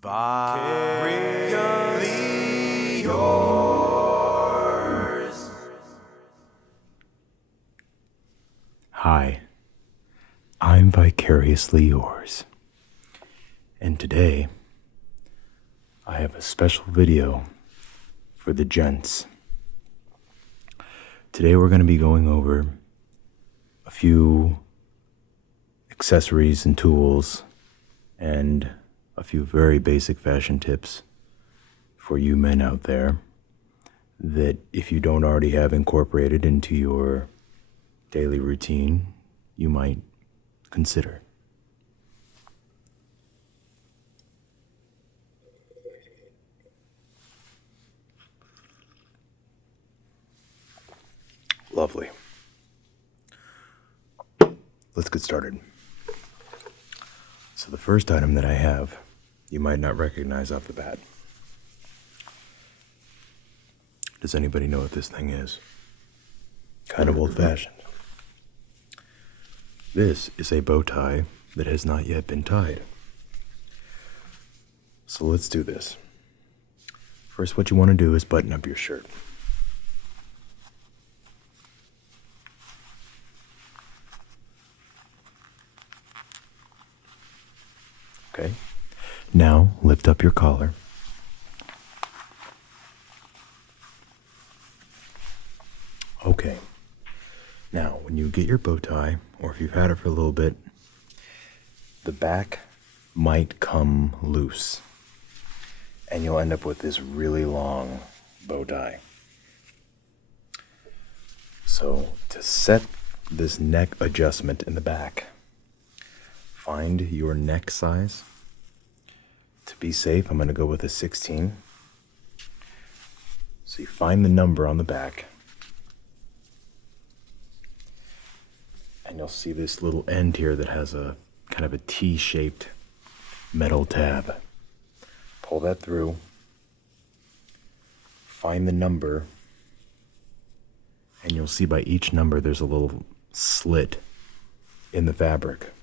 Vicariously yours. Hi, I'm Vicariously Yours, and today I have a special video for the gents. Today we're going to be going over a few accessories and tools and a few very basic fashion tips for you men out there that if you don't already have incorporated into your daily routine, you might consider. Lovely. Let's get started. So the first item that I have, you might not recognize off the bat. Does anybody know what this thing is? Kind of old-fashioned. This is a bow tie that has not yet been tied. So let's do this. First, what you want to do is button up your shirt. Okay. Now, lift up your collar. Okay. Now, when you get your bow tie, or if you've had it for a little bit, the back might come loose, and you'll end up with this really long bow tie. So, to set this neck adjustment in the back, find your neck size. To be safe, I'm going to go with a 16. So you find the number on the back, and you'll see this little end here that has a kind of a T-shaped metal tab. Pull that through, find the number, and you'll see by each number there's a little slit in the fabric.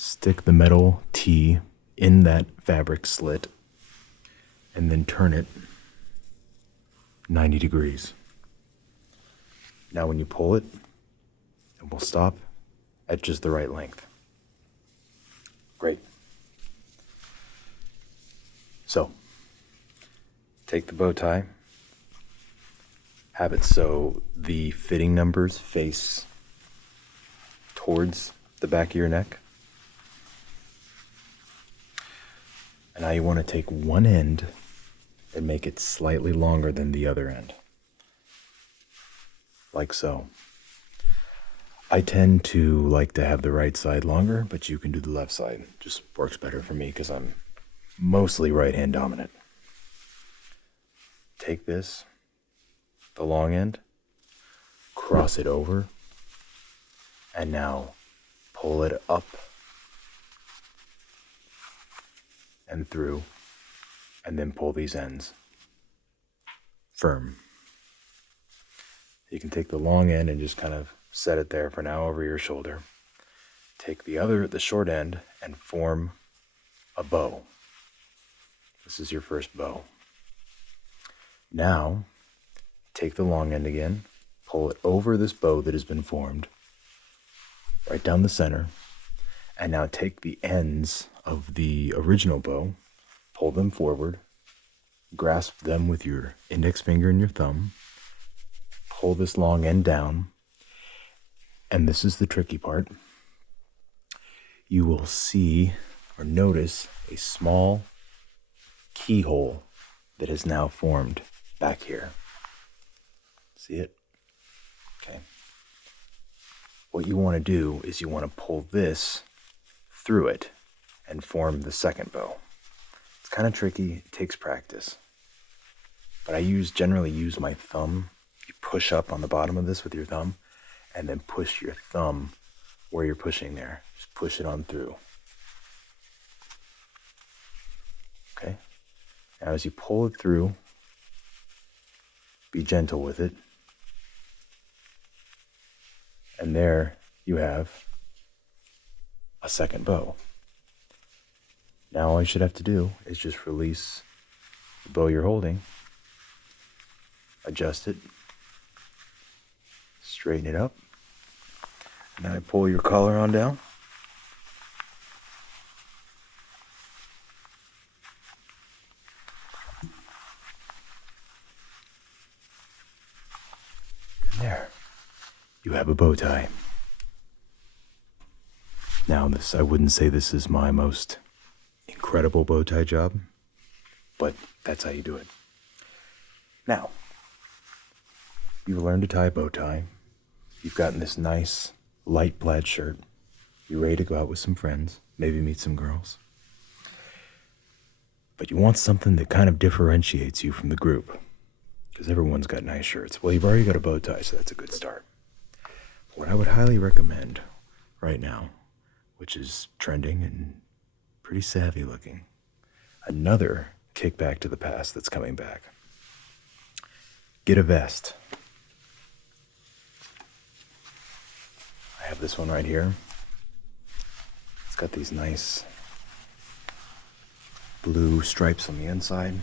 Stick the metal T in that fabric slit and then turn it 90 degrees. Now when you pull it, it will stop at just the right length. Great. So, take the bow tie, have it so the fitting numbers face towards the back of your neck. And now you want to take one end and make it slightly longer than the other end. Like so. I tend to like to have the right side longer, but you can do the left side. Just works better for me because I'm mostly right-hand dominant. Take this, the long end, cross it over, and now pull it up and through, and then pull these ends firm. You can take the long end and just kind of set it there for now over your shoulder. Take the short end, and form a bow. This is your first bow. Now, take the long end again, pull it over this bow that has been formed, right down the center, and now take the ends of the original bow, pull them forward, grasp them with your index finger and your thumb, pull this long end down, and this is the tricky part. You will see or notice a small keyhole that is now formed back here. See it? Okay. What you want to do is you want to pull this through it and form the second bow. It's kind of tricky, it takes practice. But I generally use my thumb. You push up on the bottom of this with your thumb, and then push your thumb where you're pushing there. Just push it on through. Okay? Now as you pull it through, be gentle with it. And there you have a second bow. Now all you should have to do is just release the bow you're holding, adjust it, straighten it up, and then I pull your collar on down. And there, you have a bow tie. Now I wouldn't say this is my most incredible bow tie job, but that's how you do it. Now, you've learned to tie a bow tie. You've gotten this nice light plaid shirt. You're ready to go out with some friends, maybe meet some girls. But you want something that kind of differentiates you from the group, because everyone's got nice shirts. Well, you've already got a bow tie, so that's a good start. What I would highly recommend right now, which is trending and pretty savvy looking, another kickback to the past that's coming back. Get a vest. I have this one right here. It's got these nice blue stripes on the inside.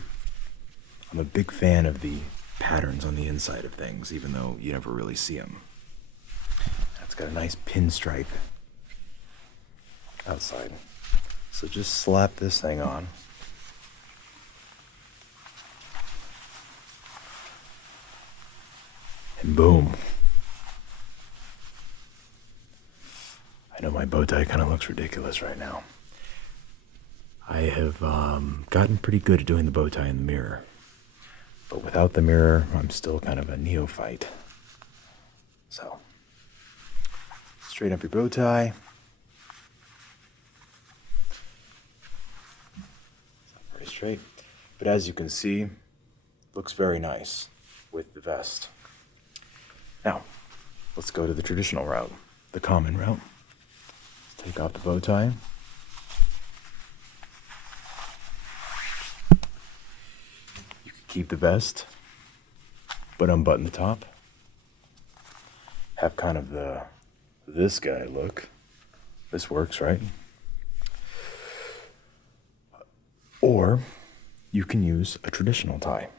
I'm a big fan of the patterns on the inside of things, even though you never really see them. It's got a nice pinstripe outside. So just slap this thing on. And boom. I know my bow tie kind of looks ridiculous right now. I have gotten pretty good at doing the bow tie in the mirror. But without the mirror, I'm still kind of a neophyte. So, straighten up your bow tie. Very straight. But as you can see, looks very nice with the vest. Now, let's go to the traditional route, the common route. Take off the bow tie. You can keep the vest, but unbutton the top. Have kind of this guy look. This works, right? Or you can use a traditional tie.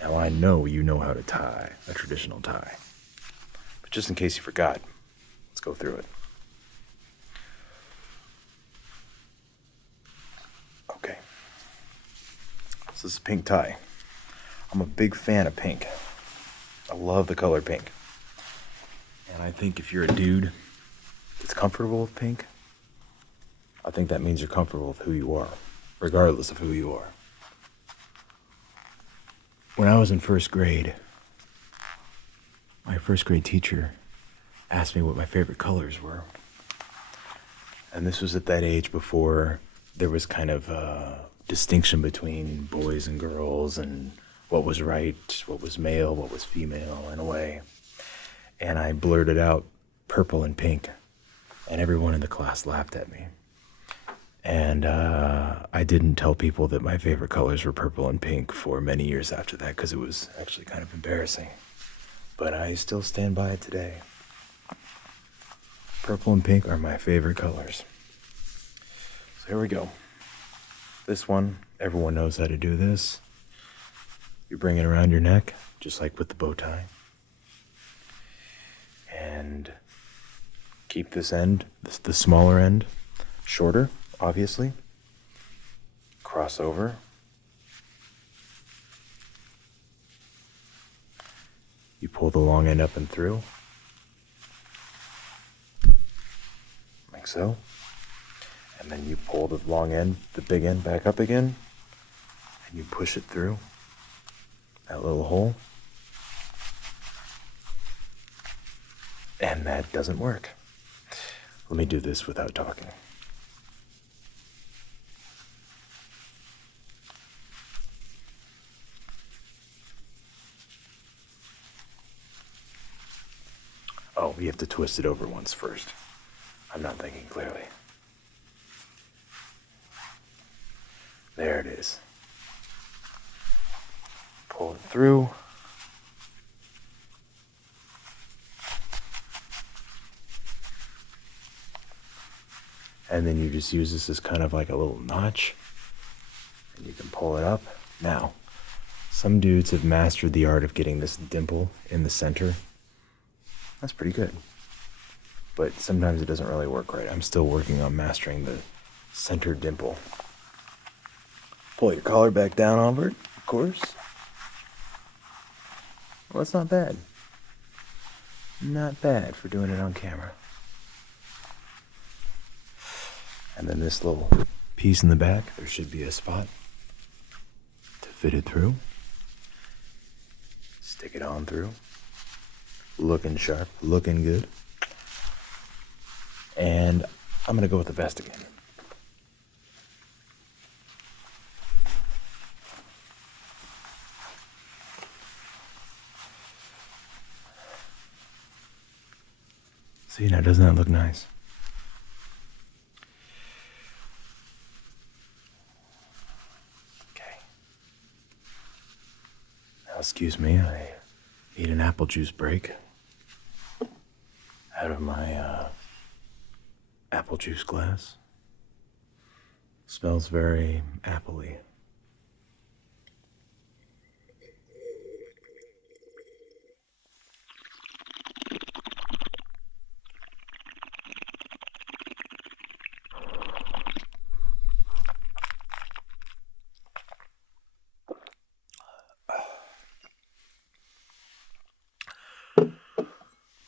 Now I know you know how to tie a traditional tie, but just in case you forgot, let's go through it. Okay, so this is a pink tie. I'm a big fan of pink. I love the color pink. And I think if you're a dude that's comfortable with pink, I think that means you're comfortable with who you are, regardless of who you are. When I was in first grade, my first grade teacher asked me what my favorite colors were. And this was at that age before there was kind of a distinction between boys and girls and what was right, what was male, what was female in a way. And I blurted out purple and pink, and everyone in the class laughed at me. And I didn't tell people that my favorite colors were purple and pink for many years after that, because it was actually kind of embarrassing. But I still stand by it today. Purple and pink are my favorite colors. So here we go. This one, everyone knows how to do this. You bring it around your neck, just like with the bow tie. And keep this end, the smaller end, shorter, obviously. Cross over. You pull the long end up and through. Like so. And then you pull the long end, the big end, back up again. And you push it through that little hole. And that doesn't work. Let me do this without talking. Oh, you have to twist it over once first. I'm not thinking clearly. There it is. Pull it through. And then you just use this as kind of like a little notch. And you can pull it up. Now, some dudes have mastered the art of getting this dimple in the center. That's pretty good. But sometimes it doesn't really work right. I'm still working on mastering the center dimple. Pull your collar back down, Albert, of course. Well, that's not bad. Not bad for doing it on camera. And then this little piece in the back, there should be a spot to fit it through. Stick it on through. Looking sharp, looking good. And I'm going to go with the vest again. See, now doesn't that look nice? Okay. Now, excuse me, I need an apple juice break out of my apple juice glass. Smells very apple-y.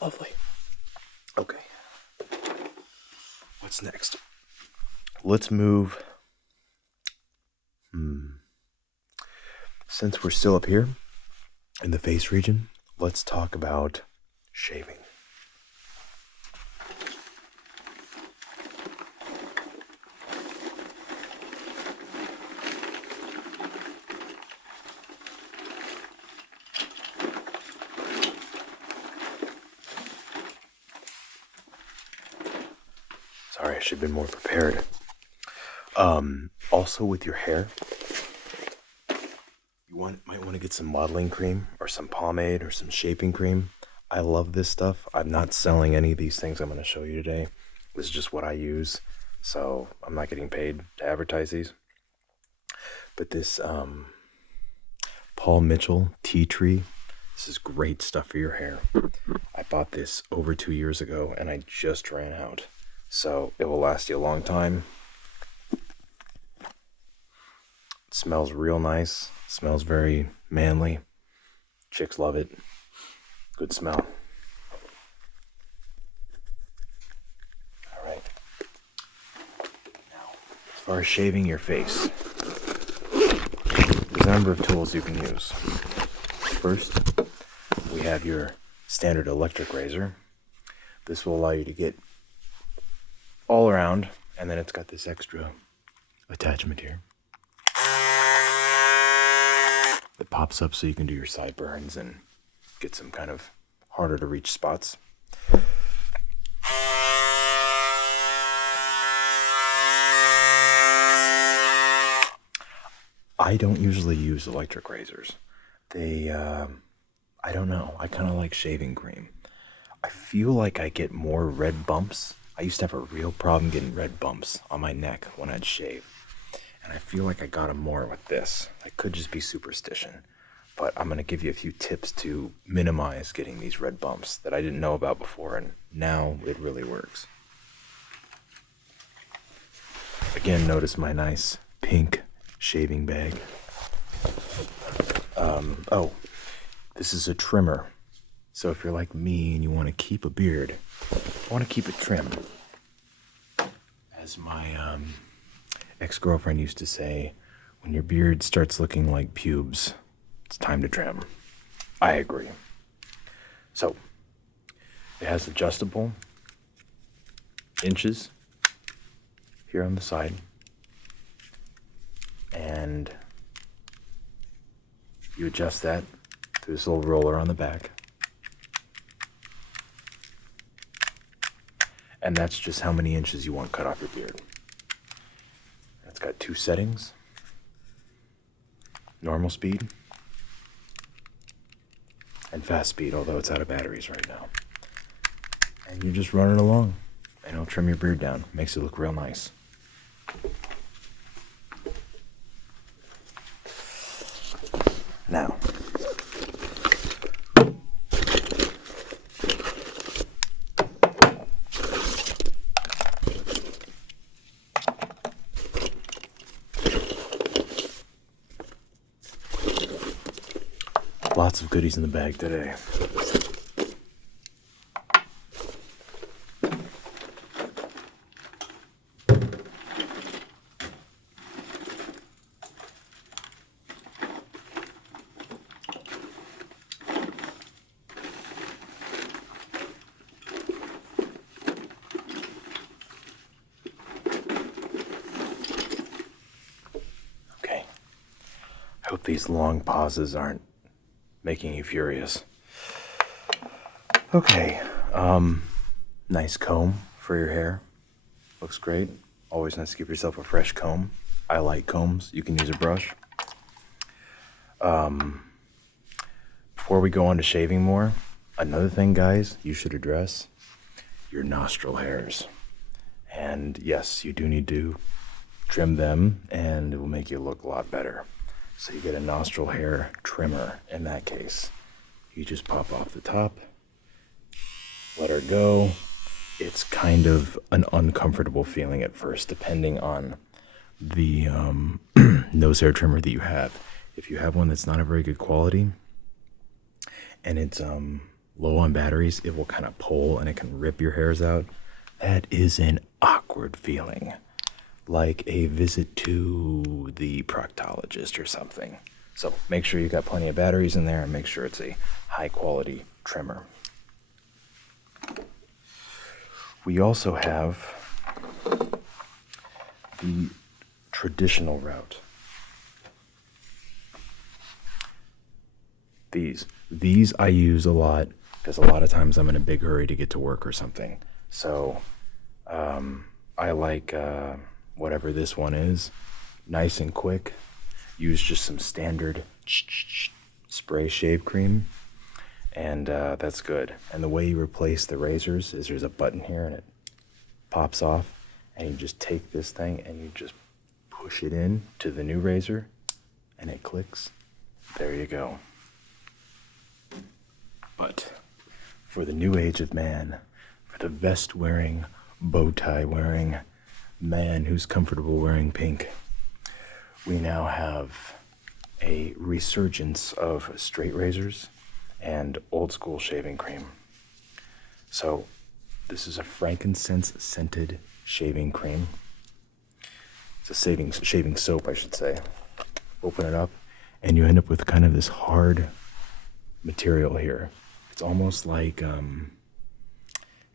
Lovely. Okay. What's next? Let's move. Since we're still up here in the face region, let's talk about shaving. Sorry, I should have been more prepared. Also with your hair, you might want to get some modeling cream or some pomade or some shaping cream. I love this stuff. I'm not selling any of these things I'm going to show you today. This is just what I use, so I'm not getting paid to advertise these. But this Paul Mitchell Tea Tree, this is great stuff for your hair. I bought this over 2 years ago and I just ran out. So it will last you a long time. It smells real nice. Smells very manly. Chicks love it. Good smell. All right. Now, as far as shaving your face, there's a number of tools you can use. First, we have your standard electric razor. This will allow you to get all around, and then it's got this extra attachment here that pops up so you can do your sideburns and get some kind of harder to reach spots. I don't usually use electric razors. I don't know, I kind of like shaving cream. I feel like I get more red bumps. I used to have a real problem getting red bumps on my neck when I'd shave. And I feel like I got them more with this. I could just be superstition. But I'm going to give you a few tips to minimize getting these red bumps that I didn't know about before, and now it really works. Again, notice my nice pink shaving bag. This is a trimmer. So if you're like me and you want to keep a beard, I want to keep it trim. As my ex-girlfriend used to say, when your beard starts looking like pubes, it's time to trim. I agree. So, it has adjustable inches here on the side. And you adjust that to this little roller on the back. And that's just how many inches you want cut off your beard. It's got 2 settings. Normal speed and fast speed, although it's out of batteries right now. And you're just running along trim your beard down. Makes it look real nice. Now, lots of goodies in the bag today. Okay. I hope these long pauses aren't making you furious. Okay, nice comb for your hair. Looks great. Always nice to give yourself a fresh comb. I like combs. You can use a brush. Before we go on to shaving more, another thing, guys, you should address your nostril hairs. And yes, you do need to trim them, and it will make you look a lot better. So you get a nostril hair trimmer in that case. You just pop off the top, let her go. It's kind of an uncomfortable feeling at first, depending on the nose hair trimmer that you have. If you have one that's not a very good quality and it's low on batteries, it will kind of pull and it can rip your hairs out. That is an awkward feeling, like a visit to the proctologist or something. So make sure you got plenty of batteries in there and make sure it's a high quality trimmer. We also have the traditional route. These I use a lot because a lot of times I'm in a big hurry to get to work or something. So I like whatever this one is, nice and quick. Use just some standard spray shave cream, and that's good. And the way you replace the razors is there's a button here and it pops off, and you just take this thing and you just push it in to the new razor and it clicks. There you go. But for the new age of man, for the vest wearing, bow tie wearing man who's comfortable wearing pink, we now have a resurgence of straight razors and old school shaving cream. So this is a frankincense scented shaving cream. It's a shaving soap, I should say. Open it up and you end up with kind of this hard material here. It's almost like,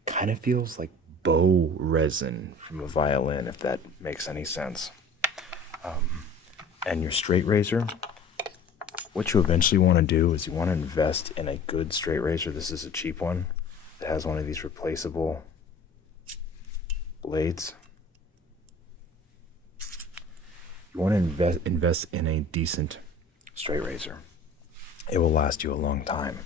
kind of feels like bow resin from a violin, if that makes any sense. And your straight razor, what you eventually want to do is you want to invest in a good straight razor. This is a cheap one. It has one of these replaceable blades. You want to invest in a decent straight razor. It will last you a long time,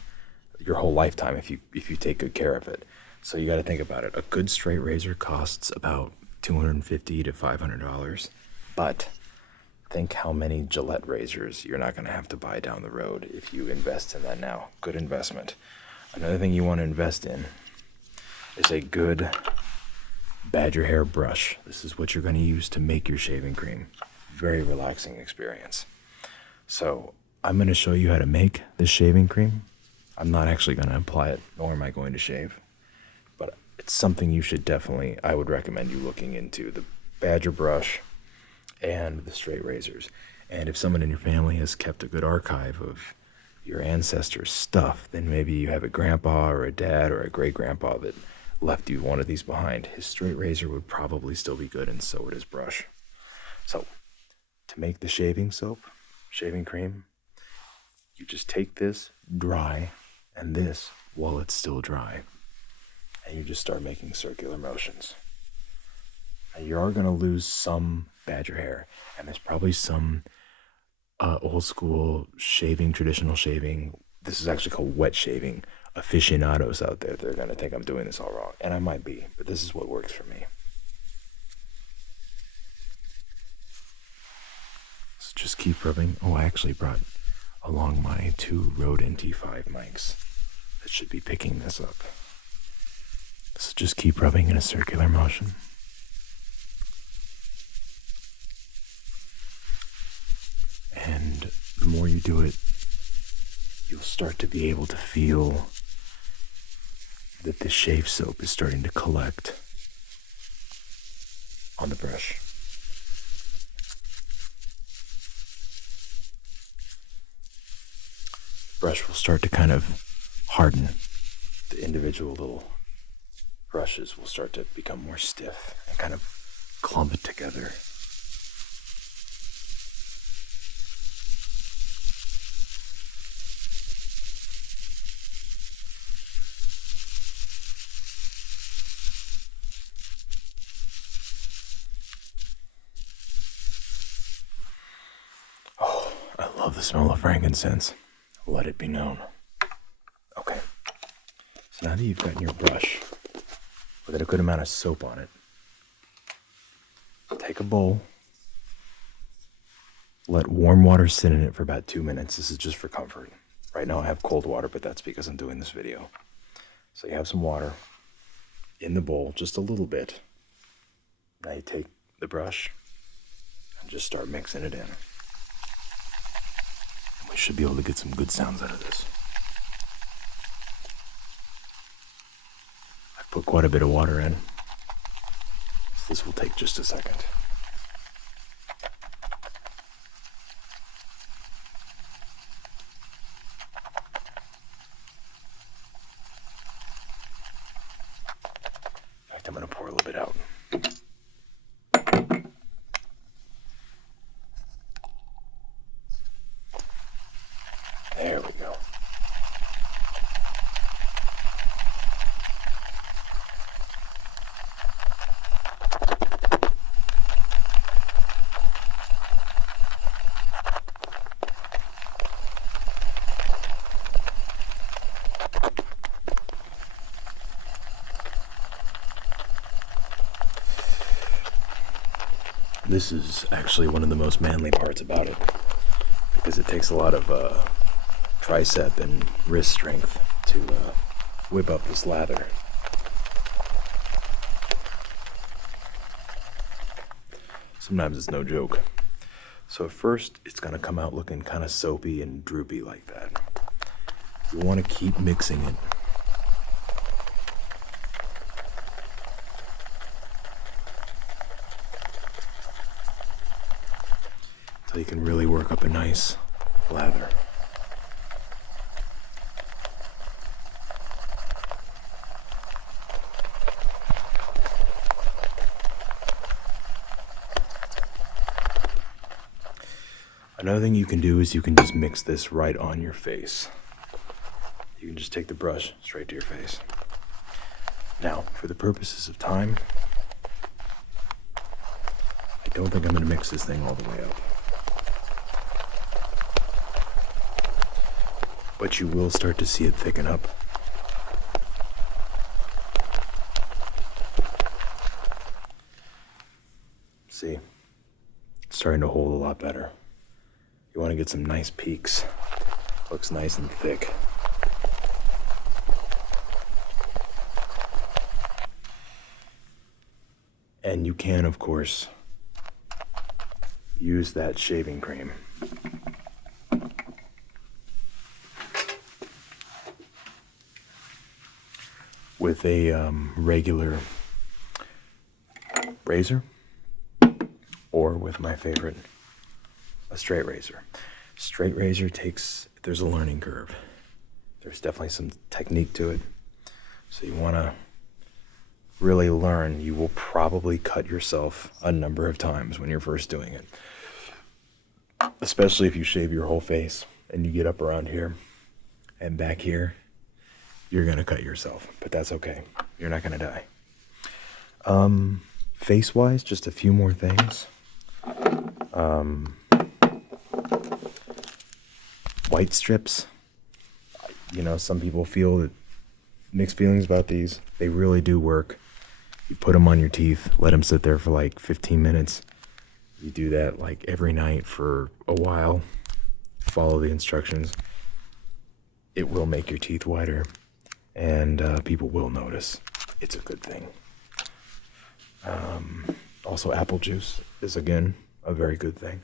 your whole lifetime if you take good care of it. So you got to think about it. A good straight razor costs about $250 to $500, but think how many Gillette razors you're not going to have to buy down the road if you invest in that now. Good investment. Another thing you want to invest in is a good badger hair brush. This is what you're going to use to make your shaving cream. Very relaxing experience. So I'm going to show you how to make this shaving cream. I'm not actually going to apply it, nor am I going to shave. But it's something you should definitely, I would recommend you looking into. The badger brush and the straight razors. And if someone in your family has kept a good archive of your ancestors' stuff, then maybe you have a grandpa or a dad or a great-grandpa that left you one of these behind. His straight razor would probably still be good, and so would his brush. So to make the shaving soap, shaving cream, you just take this dry and this while it's still dry. And you just start making circular motions. And you are going to lose some badger hair. And there's probably some old school shaving, traditional shaving. This is actually called wet shaving. aficionados out there, they're going to think I'm doing this all wrong. And I might be, but this is what works for me. So just keep rubbing. Oh, I actually brought along my 2 Rode NT5 mics that should be picking this up. So just keep rubbing in a circular motion. And the more you do it, you'll start to be able to feel that the shave soap is starting to collect on the brush. The brush will start to kind of harden. The individual little brushes will start to become more stiff and kind of clump it together. Oh, I love the smell of frankincense. Let it be known. Okay, so now that you've gotten your brush with a good amount of soap on it, take a bowl, let warm water sit in it for about 2 minutes. This is just for comfort. Right now I have cold water, but that's because I'm doing this video. So you have some water in the bowl, just a little bit. Now you take the brush and just start mixing it in. We should be able to get some good sounds out of this. I've put quite a bit of water in, so this will take just a second. In fact, I'm going to pour a little bit out. There we go. This is actually one of the most manly parts about it, because it takes a lot of tricep and wrist strength to whip up this lather. Sometimes it's no joke. So at first it's going to come out looking kind of soapy and droopy like that. You want to keep mixing it. Until you can really work up a nice lather. Another thing you can do is you can just mix this right on your face. You can just take the brush straight to your face. Now, for the purposes of time, I don't think I'm going to mix this thing all the way up. But you will start to see it thicken up. See, it's starting to hold a lot better. You want to get some nice peaks. Looks nice and thick. And you can, of course, use that shaving cream. With a regular razor, or with my favorite, a straight razor. Straight razor there's a learning curve. There's definitely some technique to it. So you want to really learn. You will probably cut yourself a number of times when you're first doing it. Especially if you shave your whole face and you get up around here and back here, you're going to cut yourself, but that's okay. You're not going to die. Face-wise, just a few more things. White strips. You know, some people feel that mixed feelings about these. They really do work. You put them on your teeth, let them sit there for like 15 minutes. You do that like every night for a while. Follow the instructions. It will make your teeth whiter, and people will notice. It's a good thing. Also, apple juice is, again, a very good thing.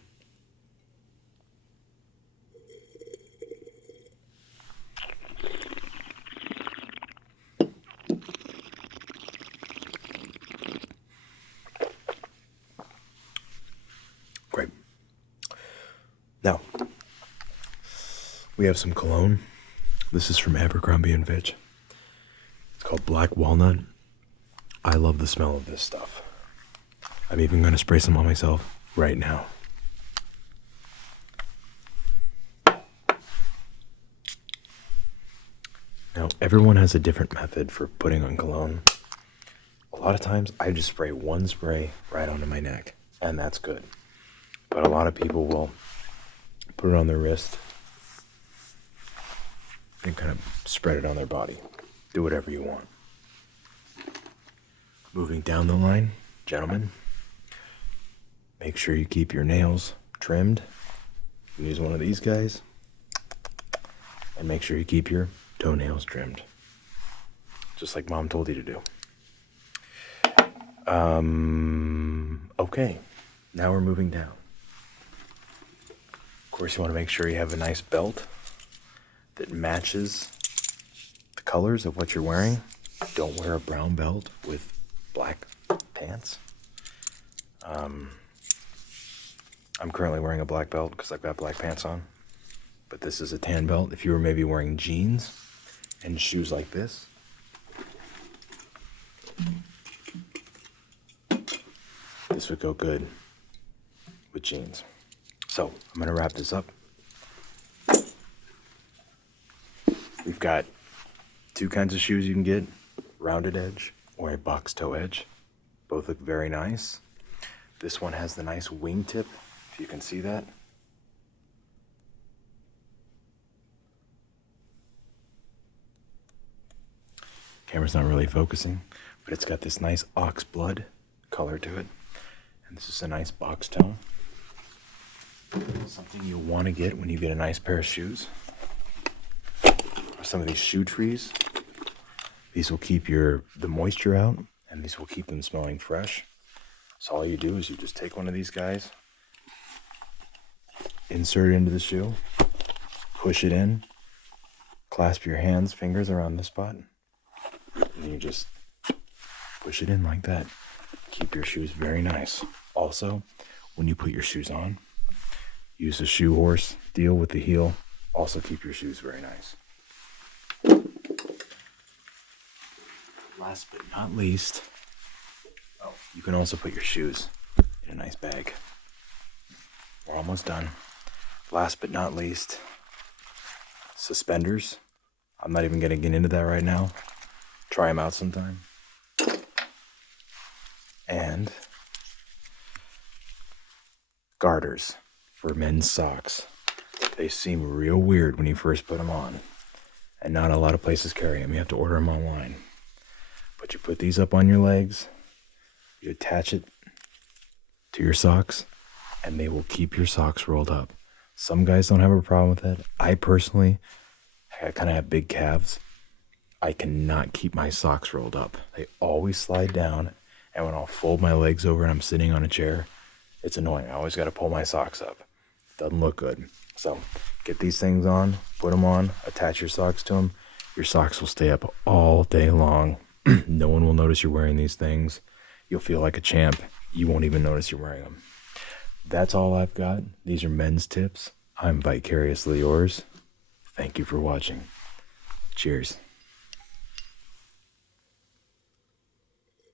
Great. Now, we have some cologne. This is from Abercrombie & Fitch. It's called Black Walnut. I love the smell of this stuff. I'm even going to spray some on myself right now. Now, everyone has a different method for putting on cologne. A lot of times, I just spray one spray right onto my neck, and that's good. But a lot of people will put it on their wrist and kind of spread it on their body. Do whatever you want. Moving down the line, gentlemen, make sure you keep your nails trimmed. You can use one of these guys. And make sure you keep your toenails trimmed. Just like Mom told you to do. Okay, now we're moving down. Of course, you want to make sure you have a nice belt that matches the colors of what you're wearing. Don't wear a brown belt with black pants. I'm currently wearing a black belt because I've got black pants on. But this is a tan belt. If you were maybe wearing jeans and shoes like this, this would go good with jeans. So I'm going to wrap this up. We've got two kinds of shoes you can get, rounded edge or a box toe edge. Both look very nice. This one has the nice wingtip, if you can see that. Camera's not really focusing, but it's got this nice ox blood color to it. And this is a nice box toe. Something you'll want to get when you get a nice pair of shoes. Some of these shoe trees. These will keep the moisture out, and these will keep them smelling fresh. So all you do is you just take one of these guys, insert it into the shoe, push it in, clasp your fingers around this spot, and you just push it in like that. Keep your shoes very nice. Also, when you put your shoes on, use the shoe horse deal with the heel. Also keep your shoes very nice. Last but not least, you can also put your shoes in a nice bag. We're almost done. Last but not least, suspenders. I'm not even going to get into that right now. Try them out sometime. And garters for men's socks. They seem real weird when you first put them on, and not a lot of places carry them. You have to order them online. But you put these up on your legs, you attach it to your socks, and they will keep your socks rolled up. Some guys don't have a problem with that. I personally, I kind of have big calves. I cannot keep my socks rolled up. They always slide down, and when I'll fold my legs over and I'm sitting on a chair, it's annoying. I always got to pull my socks up. Doesn't look good. So get these things on, put them on, attach your socks to them. Your socks will stay up all day long. No one will notice you're wearing these things. You'll feel like a champ. You won't even notice you're wearing them. That's all I've got. These are men's tips. I'm Vicariously yours. Thank you for watching. Cheers.